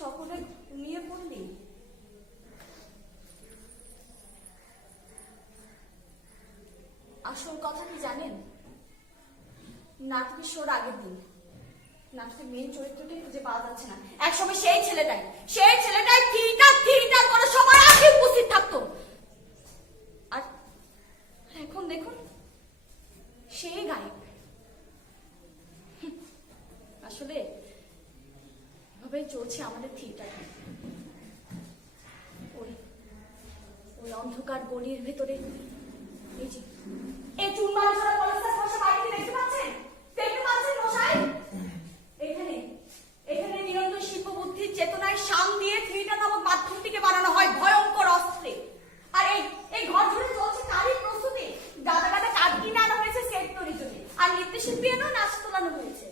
সকলে ঘুমিয়ে পড়লি? আসল কথা কি জানেন? নাটকের শোর আগের দিন নাটকের মেন চরিত্রটাই খুঁজে পাওয়া যাচ্ছে না। একসময় সেই ছেলেটাই থিয়েটার করে সবার আগে উপস্থিত থাকতো, আর এখন দেখুন সেই গায়েব। আসলে এভাবেই চলছে আমাদের থিয়েটার। ওই অন্ধকার গলির ভেতরে এই যে এই চুনমালা ছড়া পলিস্টার ফর্সা বাড়িটি দেখতে পাচ্ছেন মশাই? এখানে নিরন্তর শিল্পবুদ্ধির চেতনায় সাম দিয়ে থিয়েটার নামক মাধ্যমটিকে বানানো হয় ভয়ঙ্কর অস্ত্রে। আর এই ঘর জুড়ে চলছে তারই প্রস্তুতি। গাদা কাঠ কিনে আনা হয়েছে সেট তৈরির জন্য, আর নৃত্যশিল্পী এনেও নাচ তোলানো হয়েছে।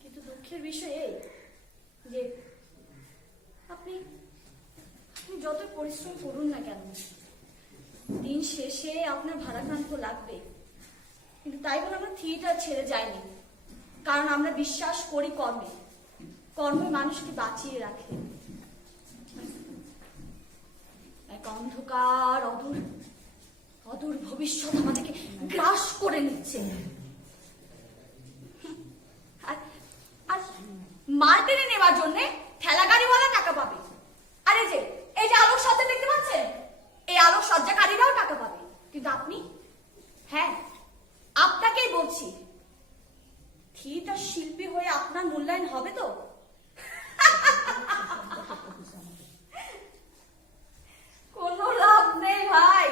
কিন্তু দুঃখের বিষয় এই যে আপনি যত পরিশ্রম করুন না কেন, দিন শেষে আপনার ভারাক্রান্ত লাগবে। কিন্তু তাই বলে আমরা থিয়েটার ছেড়ে যাইনি, কারণ আমরা বিশ্বাস করি কর্মে মানুষকে বাঁচিয়ে রাখে। এক অন্ধকার অদূর ভবিষ্যৎ আমাদেরকে গ্রাস করে নিচ্ছে, আর মার টেনে নেওয়ার জন্য ঠেলা গাড়িওয়ালা টাকা পাবে। আর এই যে আলোক সজ্জা দেখতে পাচ্ছেন, এই আলোক সজ্জাকারীরাও টাকা পাবে। কিন্তু আপনি, হ্যাঁ আপনাকেই বলছি, থিয়েটার শিল্পী হয়ে আপনার মূল্যায়ন হবে তো? কোনো লাভ নেই ভাই।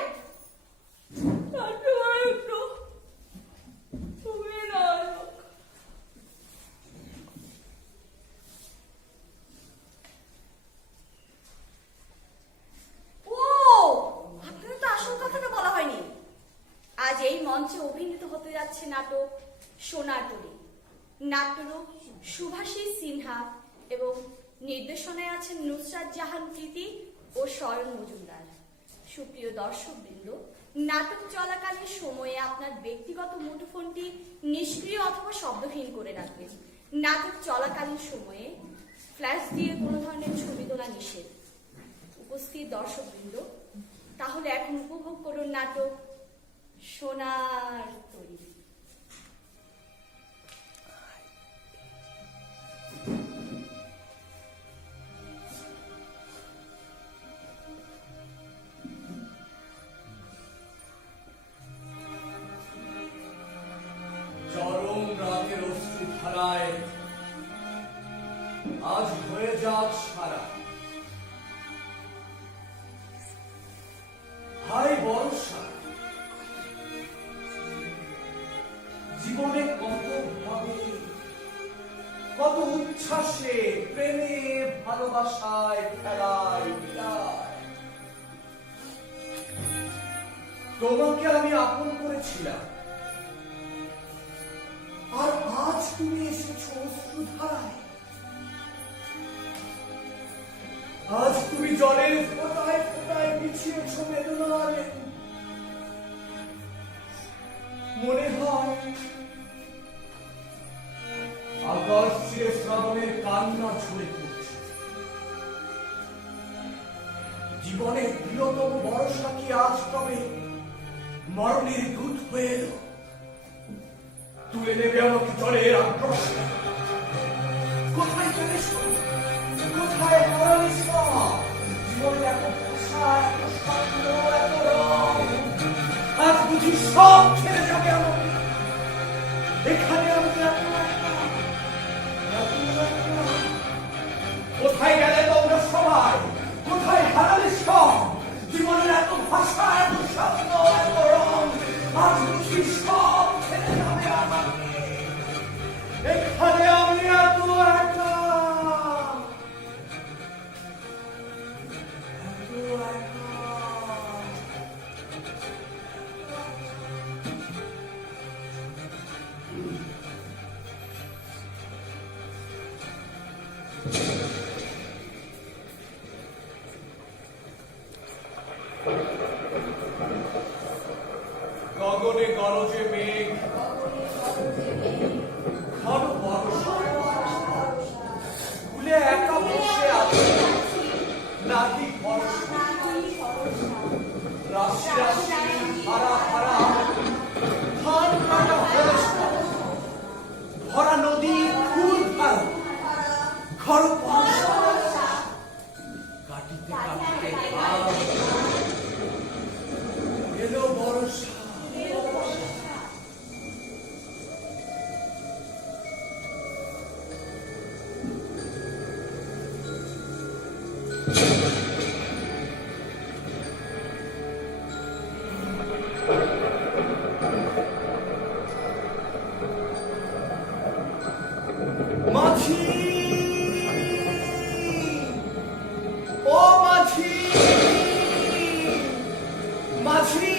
অভিনীত হতে যাচ্ছে নাটক সোনার তরী। নাট্যরূপ সুভাষী সিনহা এবং নির্দেশনায় আছেন নুসরাত জাহান কৃতি ও স্বয়ং মজুমদার। সুপ্রিয় দর্শকবৃন্দ, নাটক চলাকালীন সময়ে আপনার ব্যক্তিগত মুঠোফোনটি নিষ্ক্রিয় অথবা শব্দহীন করে রাখবেন। নাটক চলাকালীন সময়ে ফ্ল্যাশ দিয়ে কোনো ধরনের ছবি তোলা নিষেধ। উপস্থিত দর্শকবৃন্দ, তাহলে এখন উপভোগ করুন নাটক সোনার তরী। চরম রাতের অশ্রু ধারায় আজ হয়ে যাক সারা। হাই বর্ষা, জীবনে কত ভাবে, কত উচ্ছ্বাসে, প্রেমে, ভালোবাসায়, খেলায়, বিদায়। তোমাকে আমি আপন করেছিলাম, আর আজ তুমি এসেছো অশ্রুধারায়। আজ তুমি জলের ফোঁটায় ফোঁটায় বিছিয়েছ বেদনার। মনে হয় আকাশ ছিঁড়ে শ্রাবণের কান্না ঝরে পড়ছে। জীবনের প্রিয়তম ভরসা কি আজ তবে মরণের দূত হয়ে এলো? তুলে নেবে আমাকে জলের আক্রোশ। কোথায় চলে এসো? কোথায় হারালে সব? জীবনের এত ভাষা, এত স্বপ্ন, এত রং, আজ বুঝি সব ছেড়ে যাবে আমাকে। এখানে আমি এত একা, এত একা। কোথায় গেলে তোমরা সবাই? কোথায় হারালে সব? জীবনের এত ভাষা, এত স্বপ্ন, এত রং, আজ বুঝি সব ছেড়ে যাবে আমাকে। এখানে আমি এত একা, এত একা। গগনে গরজে মেঘ, ঘন বর্ষা, ভুলে একা বসে আছে নাকি ভরসা। রাশি রাশি হারা হারা ধান কাটা হয়েছে, ভরা নদী ফুল ধারা, ঘর বর্ষা কাটিতে কাটিতে ঘাম। এলো বর্ষা, মাঝি, ও মাঝি, মাঝি,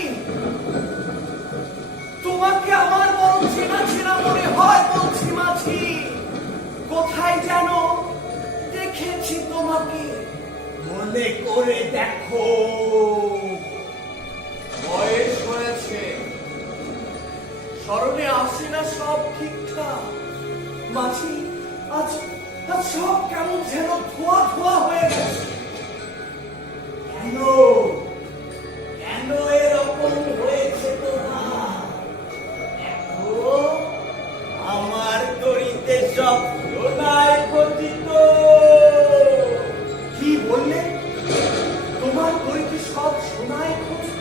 তোমাকে আমার বড় চেনা চেনা মনে হয়। বলছি মাঝি, কোথায় যেন দেখেছি তোমাকে। মনে করে দেখো, বয়স হয়েছে, স্মরণে আসে না সব ঠিকঠাক। মাঝি, আজ আজ সব কেমন যেন ধোয়া ধোয়া হয়ে গেছে। কেন কেন এরকম হয়েছে তোমার? দেখো, আমার তরিতে সব সোনায় খচিত। কি বললে? তোমার তরিতে সব সোনায় খচিত?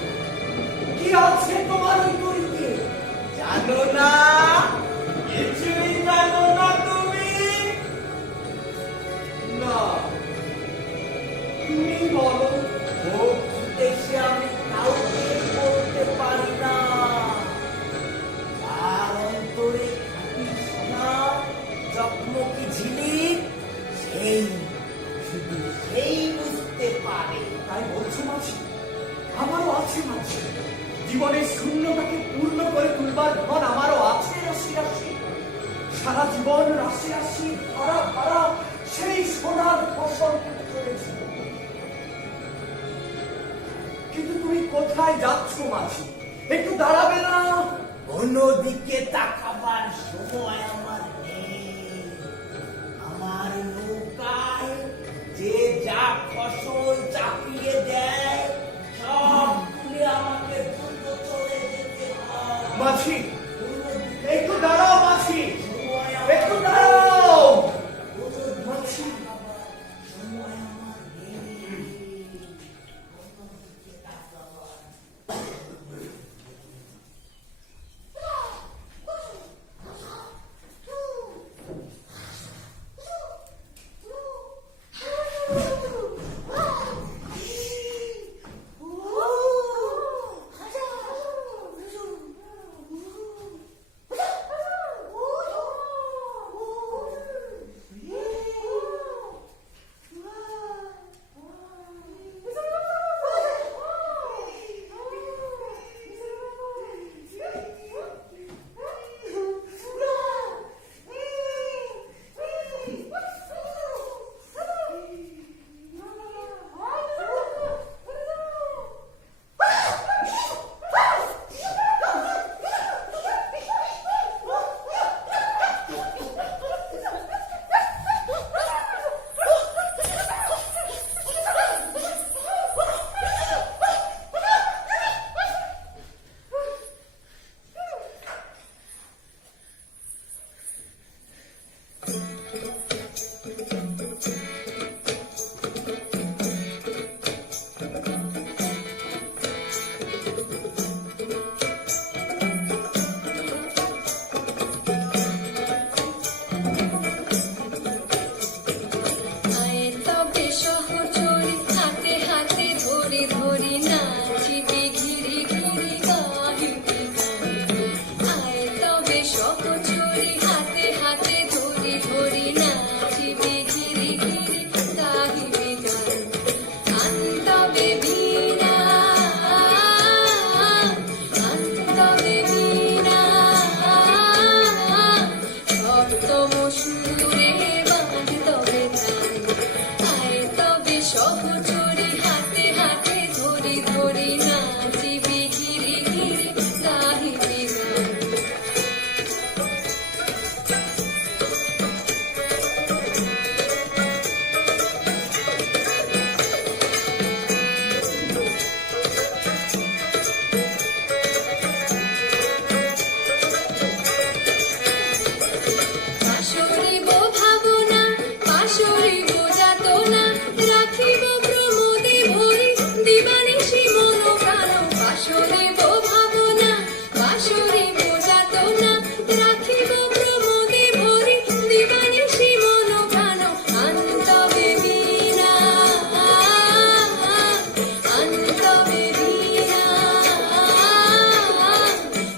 কি আছে তোমার ওই তরিতে? জানো না? কিছুই জানো না তুমি? না, তুমি বলো। দেশে আমি কাউকে বলতে পারি না। আর অন্তরে খাঁটি সোনা, চকমকি ঝিলিক, সেই, শুধু সেই বুঝতে পারে। তাই বলছো মাঝি? আমারও আছে মাঝি, জীবনের শূন্যতাকে পূর্ণ করে তুলবার ধন আমারও আছে রাশি রাশি। সারা জীবন রাশি রাশি ভরা ভরা সেই সোনার ফসল কেটে চলেছে। কিন্তু তুমি কোথায় যাচ্ছ মাঝি? একটু দাঁড়াবে না? অন্যদিকে তাকাবার সময় আমার নেই। আমার নৌকায় যে যা ফসল চাপিয়ে দেয় সব তুলে আমাকে দ্রুত চলে যেতে হয়। মাঝি, একটু দাঁড়াও মাঝি, একটু দাঁড়াও মাঝি। সময় আমার নেই। সহচরে হাতে হাতে ধরে ধরে নাচিবে ঘিরে ঘিরে গাহিবে গান। পাশরিব ভাবনা পাশরিব যাতনা রাখিব প্রমোদে ভরি দিবানিশি মন প্রাণ। পাশরিব ভাবনা পাশরিব যাতনা রাখিব প্রমোদে ভরি দিবানিশি মন প্রাণ। আন্তবে বীণা আন্তবে বীণা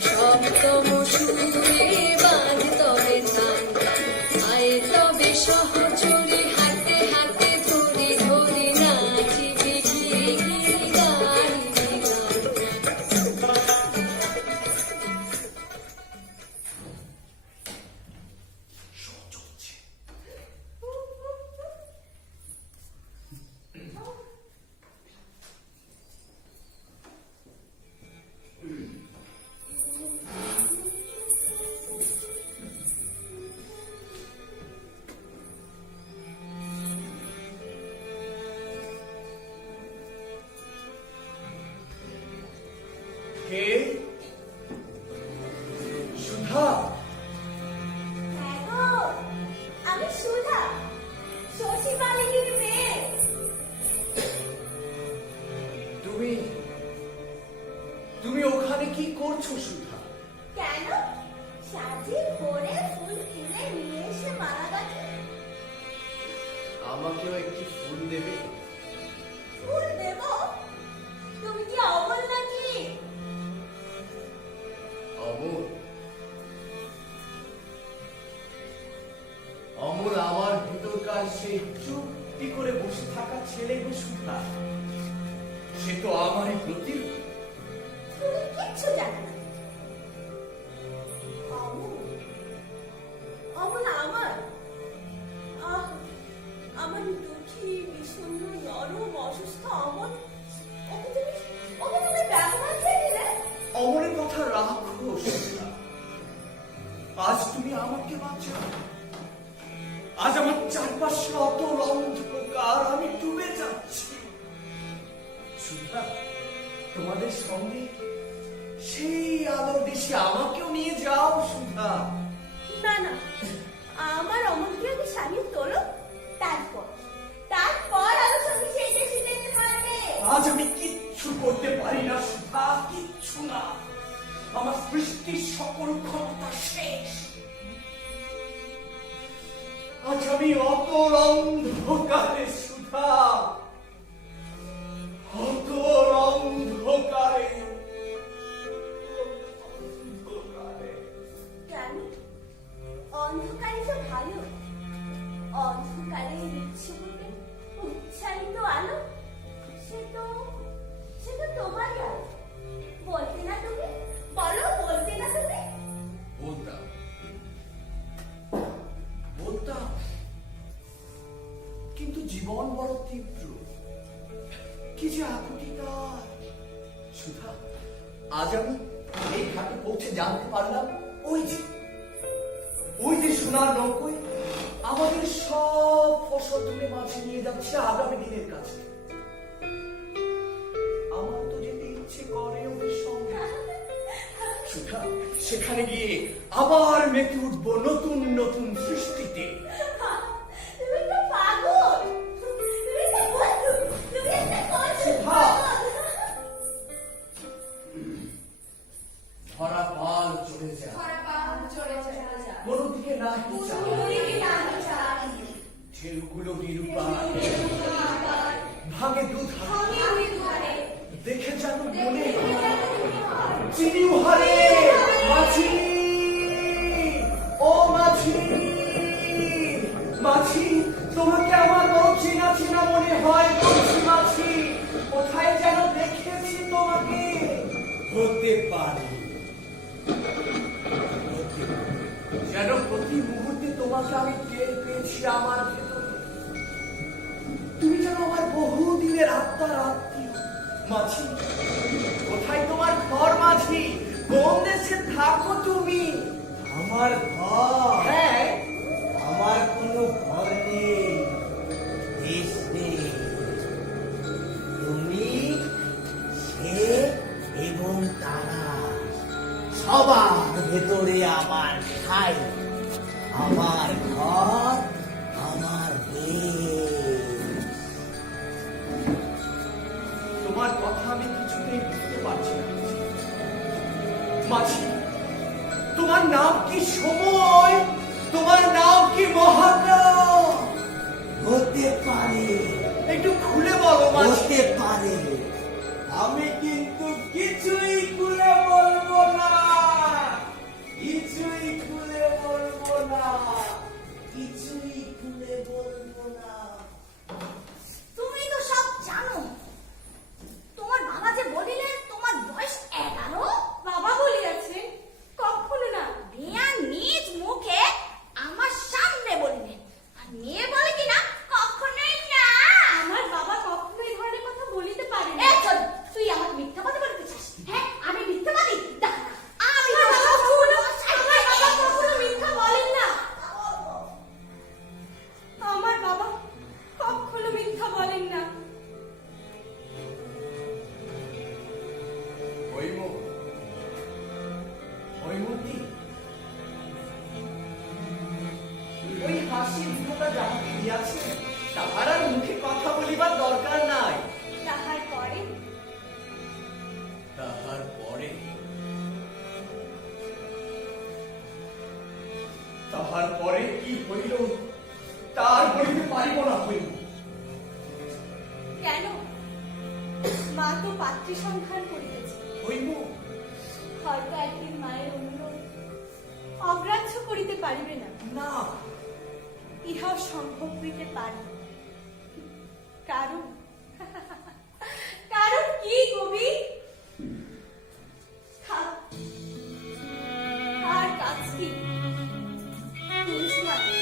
সপ্তম সুরে বাজ তবে তান। আয় তবে সহচরে হাতে হাতে ধরে ধরে নাচিবে ঘিরে ঘিরে গাহিবে গান। কে? সুধা? হ্যাঁ গো, আমি সুধা, শশী মালিনীর মেয়ে। তুমি তুমি ওখানে কি করছো সুধা? কেন? সাজি ভোরে ফুল তুলে নিয়ে এসে মালা গাঁথি। আমাকেও একটি ফুল দেবে? ফুল দেব? তুমি কি অমল নাকি? অমল? অমল আমার ভিতরকার সেই চুপটি করে বসে থাকা ছেলে গো সুধা। সে তো আমারই প্রতিরূপ। তুমি কিচ্ছু জানো না। অমল? অমল আমার? আহ, আমার দুঃখী বিষণ্ণ নরম অসুস্থ অমল, ওকে তুমি ব্যবহার খেয়ে দিলে। অমলের কথা রাখো সুধা। আজ তুমি আমাকে বাঁচাও। আজ আমার চারপাশে অতল অন্ধকার, আমি ডুবে যাচ্ছি। সুধা, তোমাদের সঙ্গে সেই আলোর দেশে আমাকেও নিয়ে যাও সুধা। না না, আমার অমলকে আগে সারিয়ে তোলো, তারপর আরো সঙ্গে সেই দেশে যেতে পারবে। আজ আমি কিচ্ছু করতে পারি না সুধা, কিচ্ছু না। আমার সৃষ্টির সকল ক্ষমতা শেষ। আজ আমি অতল অন্ধকারে সুধা, অতল অন্ধকারে। কেন? অন্ধকারে তো ভালো। অন্ধকারে ইচ্ছে করবে উচ্চারিত আলো, সে তো তোমারই আলো। বলতে না তুমি? বলো, বলতে না তুমি? বলতাম, কিন্তু জীবন বড় তীব্র, কি যে আকুতি তার। সুধা, আজ আমি এই ঘাটে পৌঁছে জানতে পারলাম ওই যে সোনার নৌকোয় আমাদের সব ফসল তুলে মাঝে নিয়ে যাচ্ছে আগামী দিনের কাছে। আমার তো যেতে ইচ্ছে করে ওদের সঙ্গে। সুধা, সেখানে গিয়ে আবার মেতে উঠবো নতুন নতুন সৃষ্টিতে। তুমি তো পাগল। তুমি তো বন্ধু। তুমি একটা সুধা, ধরা পাল চলে যায়, কোনো দিকে না চায়। ঢেউগুলো নিরুপায়, ভাঙে দুধারে, দেখে যেন মনে চিনি উহারে। মাছি, ও মাছি, মাছি, তোমাকে আমার বড় চেনা চেনা মনে হয়। বলছি মাছি, কোথায় যেন দেখেছি তোমাকে। হতে পারে, যেন প্রতি মুহূর্তে তোমাকে আমি টের পেয়েছি আমার ভেতরে। তুমি যেন আমার বহু বহুদিনের আত্মার আত্মীয়। মাঝি, কোথায় তোমার ঘর মাঝি? কোন দেশে থাকো তুমি? আমার ঘর, হ্যাঁ, আমার কোনো ঘর নেই, দেশ নেই। তুমি, সে এবং তারা সবার ভেতরে আমার ঠাই, আমার ঘর, আমার দেশ। তোমার কথা আমি কিছুতেই বুঝতে পারছি না মাঝি। তোমার নাম কি সময়? তোমার নাম কি মহাকাশ? হতে পারে, একটু খুলে বলো মাঝি। হতে পারে, আমি কিন্তু কিছুই খুলে বলবো না, কিছুই খুলে বলবো না, কিছুই খুলে বলবো না। তুমি তো সব জানো। তোমার বাবা যে বলিলেন তোমার বয়স 11। বাবা বলিয়াছে? কখনো না। মেয়া নিজ মুখে আমার সামনে বললেন, আর মেয়ে বলে কিনা কখনোই না। আমার বাবা কখনোই এই ধরনের কথা বলিতে পারে না। তুই আমাকে মিথ্যাবাদী বলতে চাস? হ্যাঁ, আমি মিথ্যাবাদী? দেখ না, আমি তো আমার বাবা কখনো মিথ্যা বলেন না। আমার বাবা কখনো মিথ্যা বলেন না। হৈমন্তী, ওই হাসির মুখটা যাহাকে দিয়াছে তাহার আর মুখে কথা বলিবার দরকার নাই। তাহার পরে তাহার পরে তাহার পরে কি হইল তার বলিতে পারিব না। হইল কেন? মা তো পাত্রী সন্ধান করিতেছে। হইব হয়তো একদিন মায়ের অনুরোধ অগ্রাহ্য করিতে পারিবে না। না, ইহাও সম্ভব হইতে পারে। কারণ কারণ কি কবি? আর কাজ কি? পুরুষ মানুষ।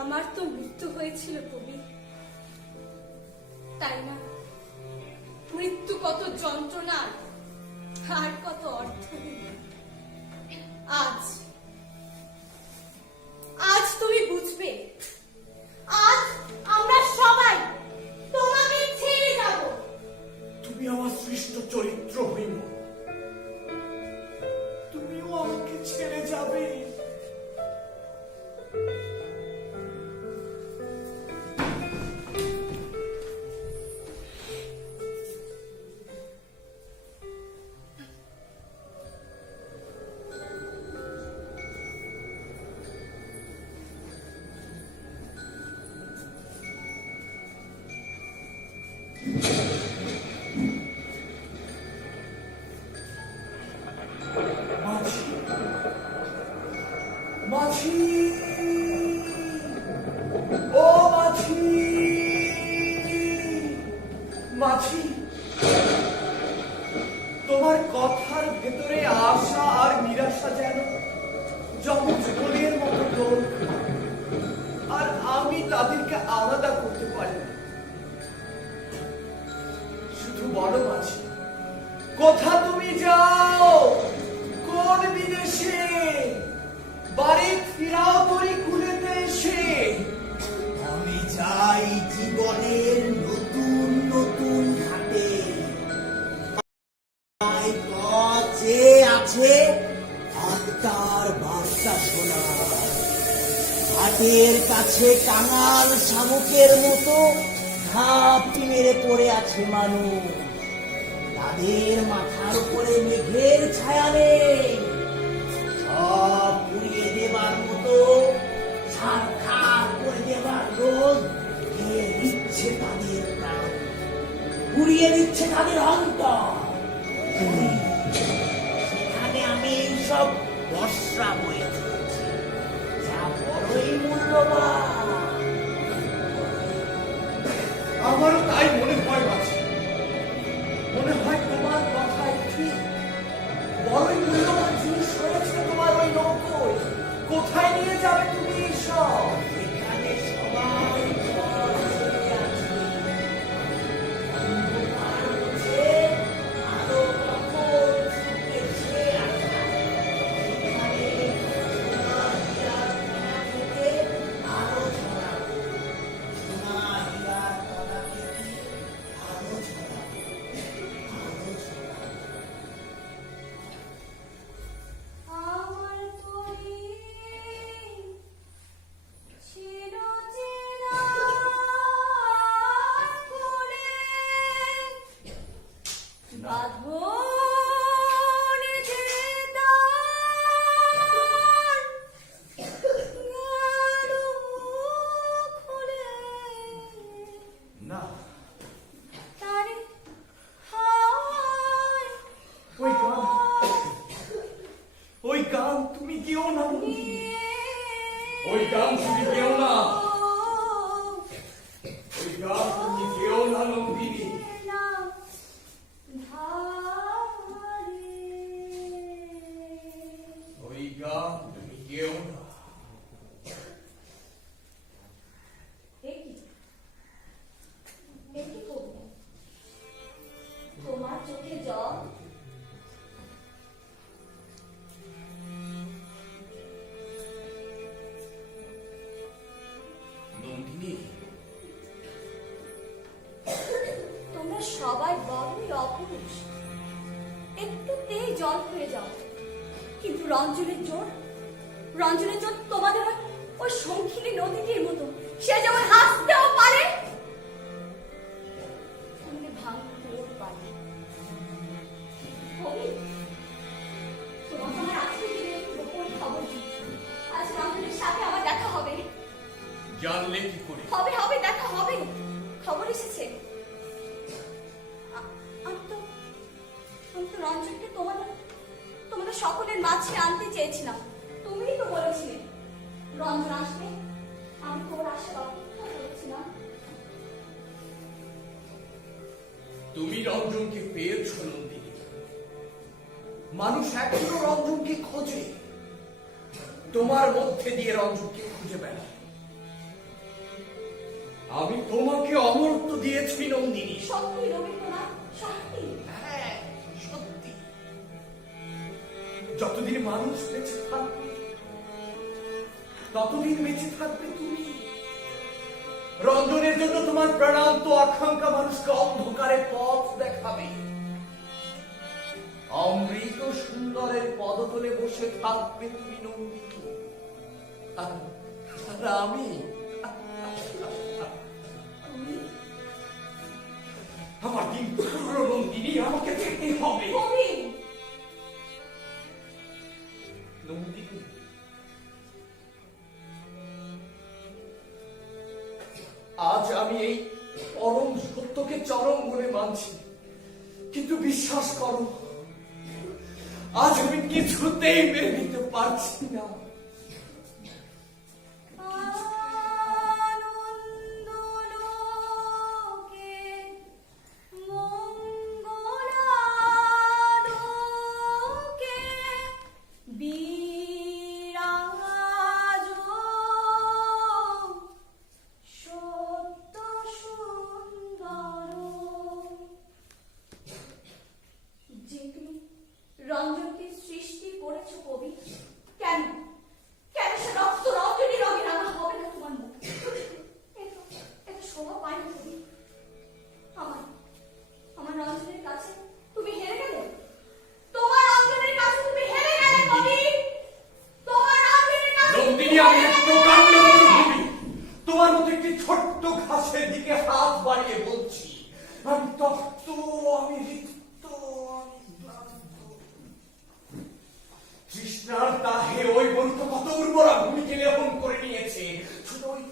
আমার তো মৃত্যু হয়েছিল কবি, তাই না? মৃত্যু কত যন্ত্রণার আর কত অর্থহীন। আজ আজ তুমি বুঝবে। আজ আমরা সবাই তোমাকে ছেড়ে যাব। তুমি আমার সৃষ্ট চরিত্র হইব, তুমিও আমাকে ছেড়ে যাবে। মাঝি, ও মাঝি, তোমার কথার ভেতরে আশা আর নিরাশা যেন যমজ গোলের মতো দোল খায়। আর আমি তাদেরকে আলাদা করতে পারি না। শুধু বলো মাঝি, কোথা তুমি যাও? কোন বিদেশে? বাড়ি ফিরাও তরি কুলেতে এসে। আমি যাই জীবনের নতুন নতুন ঘাটে। তাই পথ যে আছে আত্মার বার্তা শোনা। ঘাটের কাছে কাঙাল শামুকের মতো ঝাঁপটি মেরে পড়ে আছে মানুষ। তাদের মাথার উপরে মেঘের ছায়া নেই। সব পুড়িয়ে দেবার মতো ছারখার করে দেবার রোদ খেয়ে নিচ্ছে তাদের প্রাণ, পুড়িয়ে দিচ্ছে তাদের অন্তর। সেখানে আমি এইসব বর্ষা বয়ে চলেছি, যা বড়ই মূল্যবান। আমারও তাই মনে হয় মাঝি। মনে হয় তোমার কথাই ঠিক। বড়ই মূল্যবান জিনিস রয়েছে তোমার ওই নৌকোয়। কোথায় নিয়ে যাবে তুমি এইসব? এখানে সবাই জল ছেড়ে আছে। অন্ধকার মুছে আলো কখন এসে আসা। এখানে সোনা হীরার কণা থেকে আলো ছড়াবো। সোনা হীরার কণা থেকে আলো ছড়াবো। আলো ছড়াবো। আমার তরি চিরচেনা করে বাঁধন যে তার গেল খুলে না, তারে হায় ওই গান, ওই গান তুমি গেও না। ওই গান তুমি গেও না। ওই গান তুমি গেও না নন্দিনী। ওই গান তুমি গেও না। তোমার চোখে জল? নন্দিনী, তোমরা সবাই বড়ই অপুরুষ। একটুতেই জল হয়ে যাও। কিন্তু রঞ্জনের জোর তোমাদের ওই শঙ্খিনী নদীটির মতো। সে যেমন হাসতেও পারে, তেমনি ভাঙতেও পারে। কবি, তোমাকে আমার আজকে দিনে একটু গোপন খবর দিই। আজ রঞ্জনের সাথে আমার দেখা হবে। জানলে কি করে? হবে দেখা হবে। খবর এসেছে। আমি তো রঞ্জনকে তোমাদের সকলের মাঝে আনতে চেয়েছিলাম। তুমিই তো বলেছিলে রঞ্জন আসবে, আমি তোর আসার অপেক্ষা করেছিলাম। তুমি রঞ্জনকে পেয়েছ নন্দিনী। মানুষ এখনো রঞ্জনকে খোঁজে। তোমার মধ্যে দিয়ে রঞ্জনকে খুঁজে বেড়ায়। আমি তোমাকে অমরত্ব দিয়েছি নন্দিনী। সত্যি রবীন্দ্রনাথ, সত্যি। হ্যাঁ, সত্যি। যতদিন মানুষ বেঁচে থাকবে ততদিন বেঁচে থাকবে তুমি। রঞ্জনের জন্য তোমার প্রাণান্ত আকাঙ্ক্ষা মানুষকে অন্ধকারে পথ দেখাবে। অমৃত সুন্দরের পদতলে বসে থাকবে তুমি নন্দিনী। আর আমি আমার দিন পুরো নন্দিনী, আমাকে যেতে হবে। কবি, নন্দিনী, আজ আমি এই পরম সত্যকে চরম বলে মানছি, কিন্তু বিশ্বাস করো আজ আমি কিছুতেই মেনে নিতে পারছি না। আনন্দলোকে তোমার মতো একটি ছোট্ট ঘাসের দিকে হাত বাড়িয়ে বলছি, আমি তপ্ত, আমি রিক্ত, আমি ক্লান্ত। তৃষ্ণার দাহে ওই বন্ধু কত উর্বরা ভূমিকে লেপন করে নিয়েছে। ছোট ওই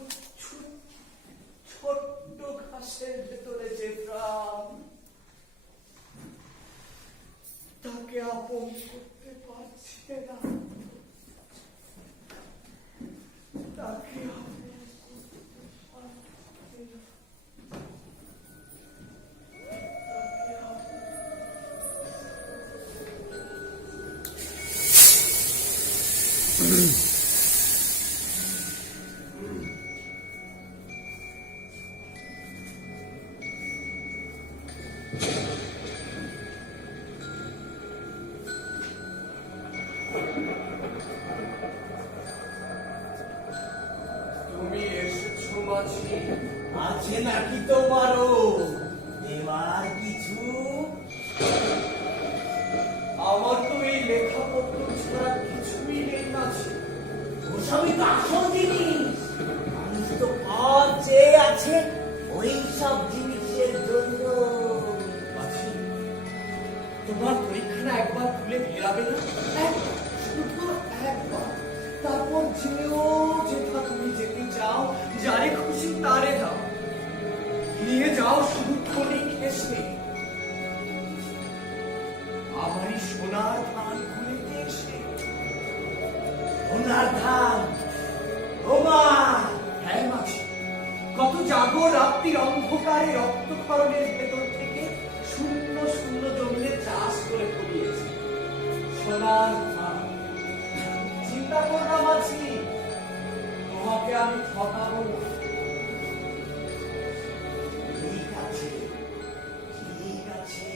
ছোট্ট ঘাসের ভেতরে যে প্রাণ, তাকে আপন করতে পারছে না, তাকে আপন করতে পারছে না, তাকে আপন। তুমি এসেছো মাঝি? আছে নাকি তোমারও এবার কিছু? আমার তো এই লেখাপত্র ছাড়া কিছুই নেই মাঝি। ওসবই তো আসল জিনিস। মানুষ তো পথ চেয়ে আছে ওই সব জিনিসের জন্য। মাঝি, তোমার পরীক্ষাটা একবার খুলে ফেরাবে না? শুধু একবার। তারপর যেও যেথা তুমি যেতে চাও, যারে খুশি তারে দাও, নিয়ে যাও শুধু থলি ঘেঁষে। আমারই সোনার ধান খুলেতে এসে। ওনার ধান তোমার। হ্যাঁ মাঝি, কত জাগর রাত্রির অন্ধকারে রক্তক্ষরণের ভেতর থেকে শূন্য শূন্য জমিতে চাষ করে ফলিয়েছে সোনার ধান। চিন্তা করো না মাঝি, তোমাকে আমি ঠকাবো না। ঠিক আছে, ঠিক আছে।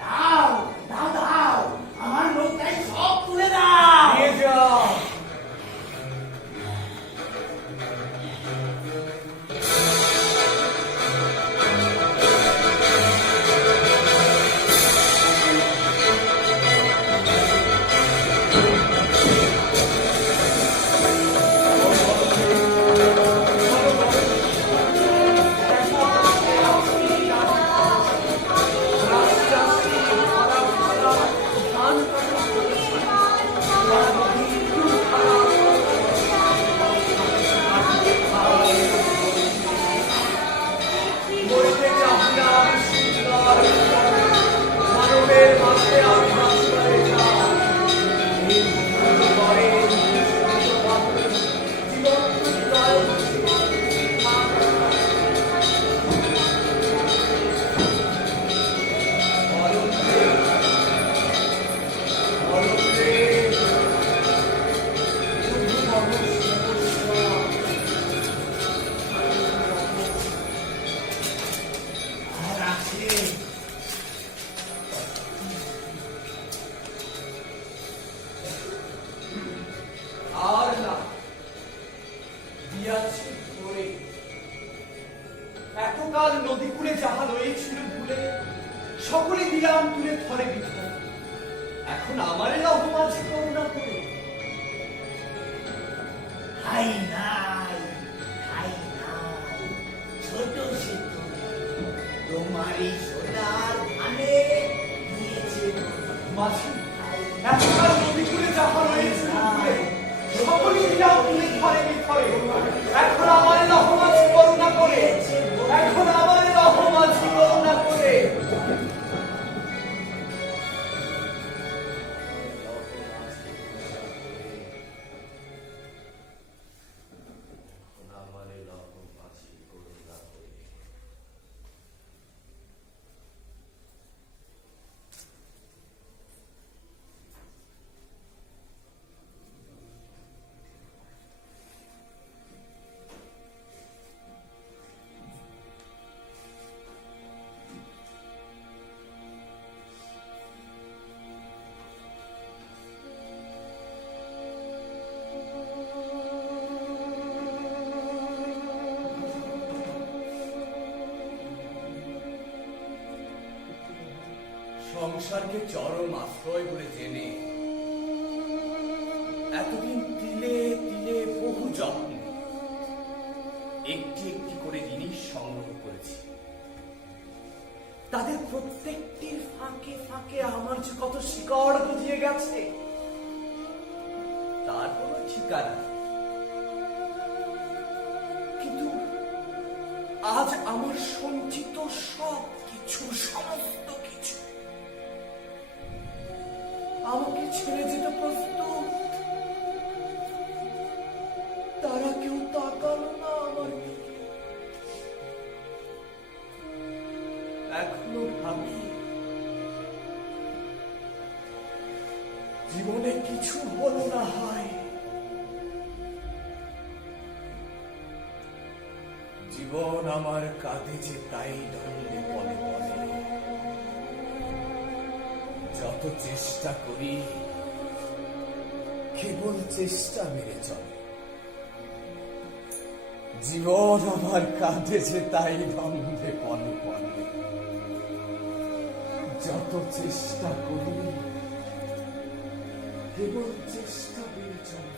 দাও দাও দাও, আমার নৌকায় সব তুলে দাও। নিয়ে যাও। মরতে চাই না আমি সুন্দর, মানবের মাঝে আমি বাঁচতে চাই। এই ঘরে জীবন হৃদয় আর আছে আর না দিয়াছে ধরে। এতকাল নদী কূলে যাহা রয়েছিল ভুলে, সকলে দিলাম তুলে ধরে বিধরে। এখন আমারে লহমাঝি করুণা করে। হাই নাই, হাই নাই, ছোট সেতু তোমারই সোনার ধানে দিয়েছে মাঝি, এতকাল নদী কূলে যাহা রয়েছিল ভুলে, সকলে দিলাম তুলে ধরে বিধরে। এখন আমারে লহমাঝি করুণা করে, এখন আমারে লহমাঝি করুণা করে। সংসারকে চরম আশ্রয় বলে জেনে এতদিন তিলে তিলে বহু যত্নে একটি একটি করে জিনিস সংগ্রহ করেছি। তাদের প্রত্যেকটির ফাঁকে ফাঁকে আমার যে কত শিকড় গজিয়ে গেছে তার কোনো ঠিকানা। কিন্তু আজ আমার সঞ্চিত সব কিছু, সমস্ত কিছু আমাকে ছেড়ে যেতে প্রস্তুত। তারা কেউ তাকালো না আমার দিকে। এখনো ভাবি জীবনে কিছু হলো না হয়, জীবন আমার কাঁধে তাই ঢলে বলে বলে। যত চেষ্টা করি কেবল চেষ্টা মেরে চলে। জীবন আমার কাঁধে তাই ঢলে বলে বলে। যত চেষ্টা করি কেবল চেষ্টা মেরে চলে।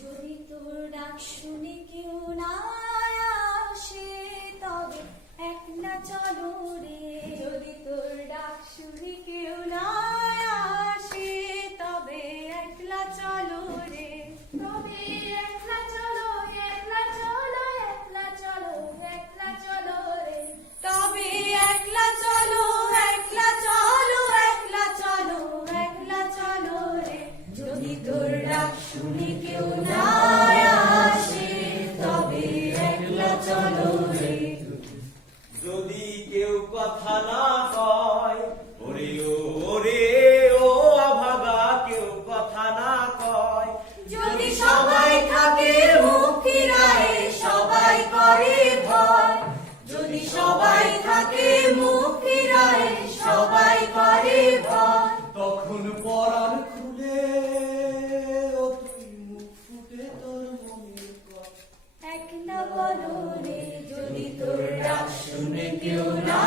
যদি তোর ডাক শুনে কেউ না আসে তবে একলা চলো রে। যদি তোর ডাক শুনে কেউ না আসে তবে একলা চলো রে। তবে একলা চলো, একলা চলো, একলা চলো, একলা চলো রে। তবে একলা চলো, একলা চলো, একলা চলো, একলা চলো রে। যদি তোর ডাক শুনে কেউ না আসে তবে একলা চলো রে। যদি কেউ কথা না কয়, ওরে ওরে ও অভাগা, কেউ কথা না কয়। যদি সবাই থাকে মুখ ফিরায়ে সবাই করে ভয়। যদি সবাই থাকে মুখ ফিরায়ে সবাই করে ভয়। তখন পরাণ খুলে ও তুই মুখ ফুটে তোর মনের কথা। একলা বলো রে। যদি তোর ডাক শুনে কেউ না